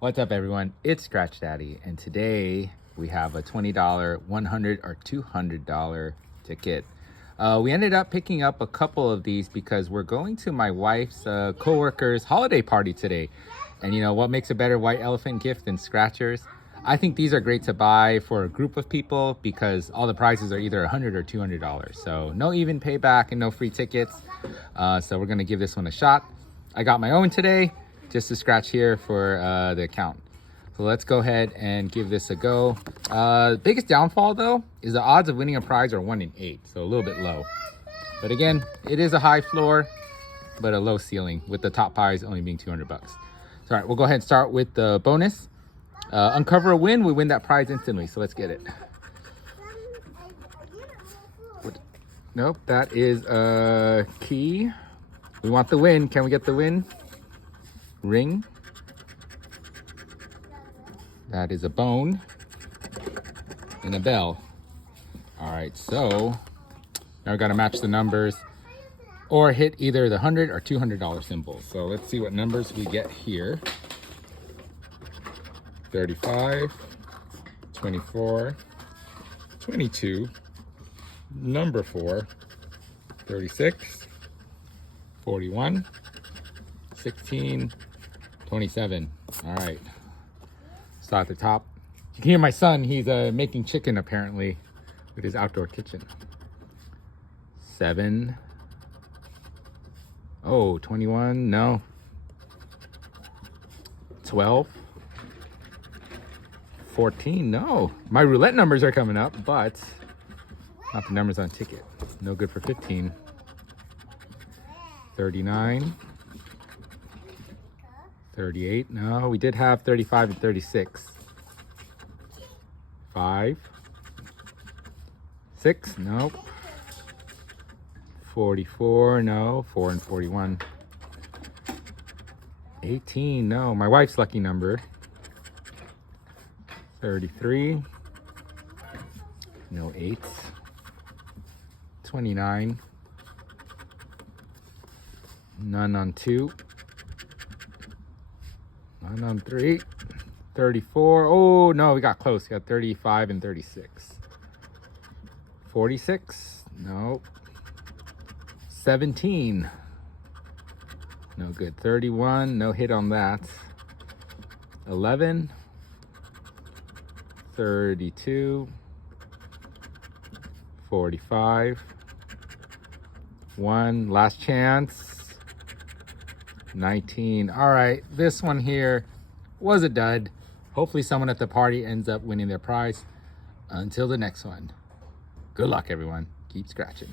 What's up, everyone? It's Scratch Daddy, and today we have a $20, $100, or $200 ticket. We ended up picking up a couple of these because we're going to my wife's co-worker's holiday party today. And you know what makes a better white elephant gift than scratchers? I think these are great to buy for a group of people because all the prizes are either $100 or $200. So no even payback and no free tickets. So we're gonna give this one a shot. I got my own today, just to scratch here for the account. So let's go ahead and give this a go. Biggest downfall though is the odds of winning a prize are 1 in 8, so a little bit low. But again, it is a high floor, but a low ceiling, with the top prize only being 200 bucks. So, all right, we'll go ahead and start with the bonus. Uncover a win, we win that prize instantly, so let's get it. Nope, that is a key. We want the win. Can we get the win? Ring. That is a bone and a bell. All right, so now we got to match the numbers or hit either the $100 or $200 symbols. So let's see what numbers we get here. 35, 24, 22, number 4, 36, 41, 16, 27. All right, start at the top. You can hear my son, he's making chicken apparently with his outdoor kitchen. 7. Oh, 21, no. 12. 14, no. My roulette numbers are coming up, but not the numbers on ticket. No good for 15. 39. 38, no, we did have 35 and 36. 5. 6, nope. 44, no. 4 and 41. 18, no. My wife's lucky number. 33, no 8s. 29, none on 2. None on 3. 34, oh no, we got close. We got 35 and 36. 46, nope. 17, no good. 31, no hit on that. 11, 32, 45, 1, last chance. 19. All right, this one here was a dud. Hopefully someone at the party ends up winning their prize. Until the next one, good luck everyone. Keep scratching.